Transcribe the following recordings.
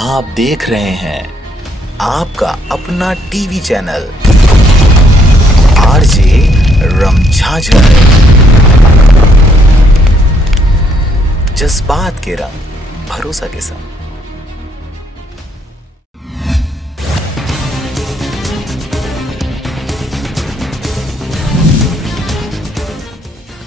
आप देख रहे हैं आपका अपना टीवी चैनल आरजे रमझाझर। जज्बात के रंग, भरोसा के संग।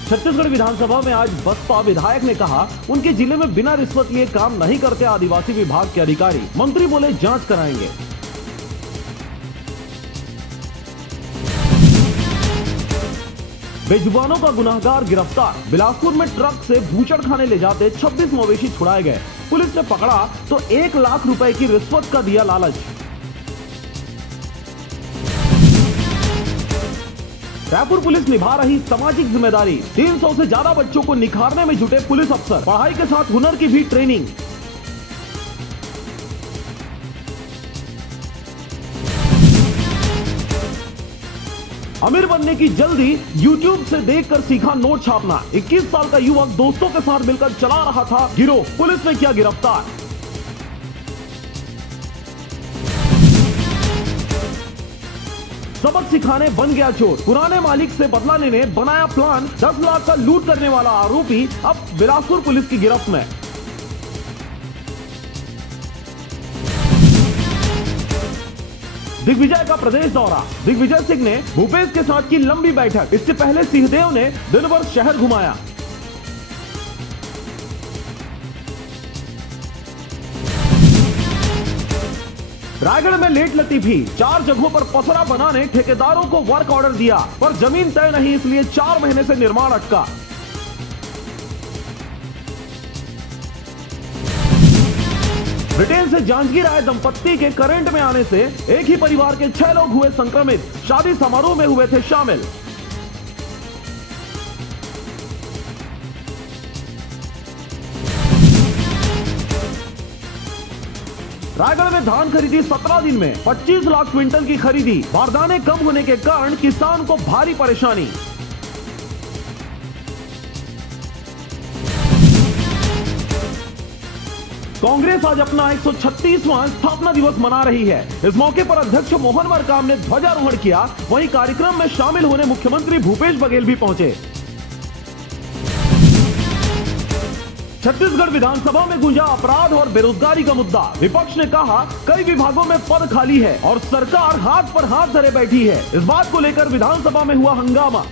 छत्तीसगढ़ विधानसभा में आज बसपा विधायक ने कहा उनके जिले में बिना रिश्वत लिए काम नहीं करते आदिवासी विभाग के अधिकारी। मंत्री बोले जांच कराएंगे। बेजुबानों का गुनाहगार गिरफ्तार। बिलासपुर में ट्रक से बूचड़ खाने ले जाते 26 मवेशी छुड़ाए गए। पुलिस ने पकड़ा तो 1 लाख रुपए की रिश्वत का दिया लालच। रायपुर पुलिस निभा रही सामाजिक जिम्मेदारी। 300 से ज्यादा बच्चों को निखारने में जुटे पुलिस अफसर। पढ़ाई के साथ हुनर की भी ट्रेनिंग। अमीर बनने की जल्दी, YouTube से देखकर सीखा नोट छापना। 21 साल का युवक दोस्तों के साथ मिलकर चला रहा था गिरोह। पुलिस ने किया गिरफ्तार। सबक सिखाने बन गया चोर। पुराने मालिक से बदला लेने बनाया प्लान। 10 लाख का लूट करने वाला आरोपी अब बिलासपुर पुलिस की गिरफ्त में। दिग्विजय का प्रदेश दौरा। दिग्विजय सिंह ने भूपेश के साथ की लंबी बैठक। इससे पहले सिंहदेव ने दिन भर शहर घुमाया। रायगढ़ में लेट लतीफी। 4 जगहों पर पसरा बनाने ठेकेदारों को वर्क ऑर्डर दिया, पर जमीन तय नहीं, इसलिए 4 महीने से निर्माण अटका। ब्रिटेन से जांजगीर आए दंपत्ति के करंट में आने से एक ही परिवार के 6 लोग हुए संक्रमित। शादी समारोह में हुए थे शामिल। रायगढ़ में धान खरीदी 17 दिन में 25 लाख क्विंटल की खरीदी। बारदाने कम होने के कारण किसान को भारी परेशानी। कांग्रेस आज अपना 136वां स्थापना दिवस मना रही है। इस मौके पर अध्यक्ष मोहन मरकाम ने ध्वजारोहण किया। वहीं कार्यक्रम में शामिल होने मुख्यमंत्री भूपेश बघेल भी पहुंचे। छत्तीसगढ़ विधानसभा में गूंजा अपराध और बेरोजगारी का मुद्दा। विपक्ष ने कहा कई विभागों में पद खाली है और सरकार हाथ पर हाथ धरे बैठी है। इस बात को लेकर विधानसभा में हुआ हंगामा।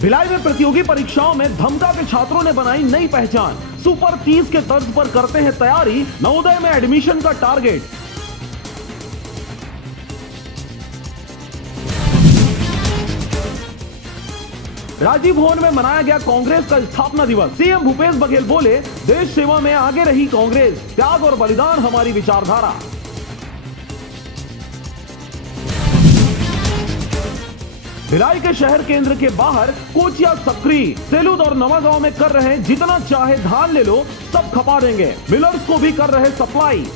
भिलाई में प्रतियोगी परीक्षाओं में धमका के छात्रों ने बनाई नई पहचान। सुपर 30 के तर्ज पर करते हैं तैयारी। नवोदय में एडमिशन का टारगेट। राजीव भवन में मनाया गया कांग्रेस का स्थापना दिवस। सीएम भूपेश बघेल बोले देश सेवा में आगे रही कांग्रेस। त्याग और बलिदान हमारी विचारधारा। भिलाई के शहर केंद्र के बाहर कोचिया सक्री, सेलूद और नवागांव में कर रहे जितना चाहे धान ले लो, सब खपा देंगे। मिलर्स को भी कर रहे सप्लाई।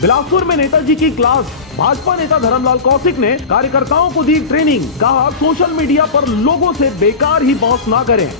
बिलासपुर में नेताजी की क्लास। भाजपा नेता धर्मलाल कौशिक ने कार्यकर्ताओं को दी ट्रेनिंग। कहा सोशल मीडिया पर लोगों से बेकार ही बहस ना करें।